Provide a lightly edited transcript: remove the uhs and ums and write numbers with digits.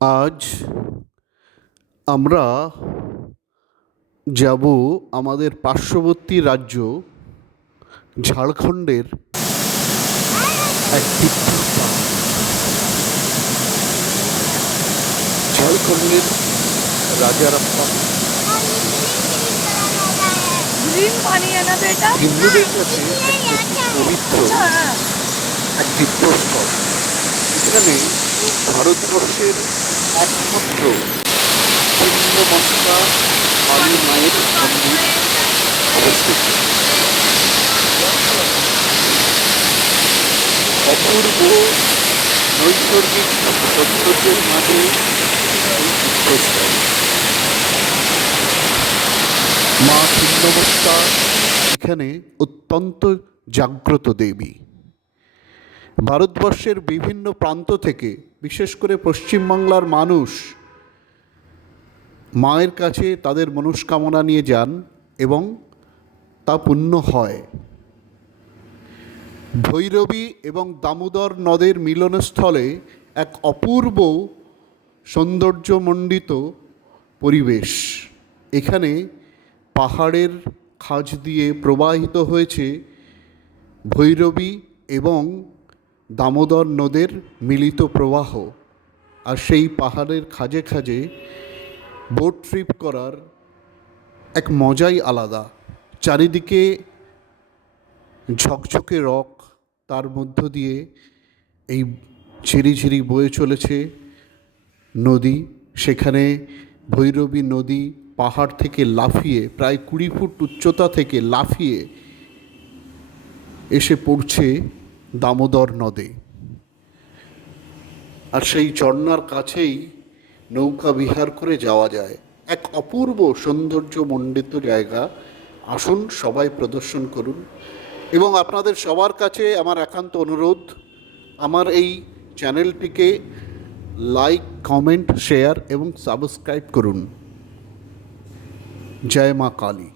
আজ আমরা যাব আমাদের পার্শ্ববর্তী রাজ্য ঝাড়খণ্ডের এক তীর্থস্থান। ঝাড়খণ্ডের রাজারাপ্পা হিন্দুদের কাছে পবিত্র এক তীর্থস্থল। এখানে ভারতবর্ষের একমাত্র ছিন্নমস্তা কালী মায়ের মন্দির অবস্থিত। অপূর্ব নৈসর্গিক সৌন্দর্যের মাঝে এই তীর্থস্থল। মা ছিন্নমস্তা এখানে অত্যন্ত জাগ্রত দেবী। ভারতবর্ষের বিভিন্ন প্রান্ত থেকে, বিশেষ করে পশ্চিমবাংলার মানুষ মায়ের কাছে তাদের মনস্কামনা নিয়ে যান এবং তা পূর্ণ হয়। ভৈরবী এবং দামোদর নদের মিলনস্থলে এক অপূর্ব সৌন্দর্যমণ্ডিত পরিবেশ। এখানে পাহাড়ের খাঁজ দিয়ে প্রবাহিত হয়েছে ভৈরবী এবং দামোদর নদের মিলিত প্রবাহ। আর সেই পাহাড়ের খাঁজে খাঁজে বোট ট্রিপ করার এক মজাই আলাদা। চারিদিকে ঝকঝকে রক, তার মধ্য দিয়ে এই ঝিরিঝিরি বয়ে চলেছে নদী। সেখানে ভৈরবী নদী পাহাড় থেকে লাফিয়ে প্রায় 20 ফুট উচ্চতা থেকে লাফিয়ে এসে পড়ছে দামোদর নদে। আর সেই ঝর্ণার কাছেই নৌকা বিহার করে যাওয়া যায়। এক অপূর্ব সৌন্দর্যমণ্ডিত জায়গা। আসুন, সবাই প্রদর্শন করুন। এবং আপনাদের সবার কাছে আমার একান্ত অনুরোধ, আমার এই চ্যানেলটিকে লাইক, কমেন্ট, শেয়ার এবং সাবস্ক্রাইব করুন। জয় মা কালী।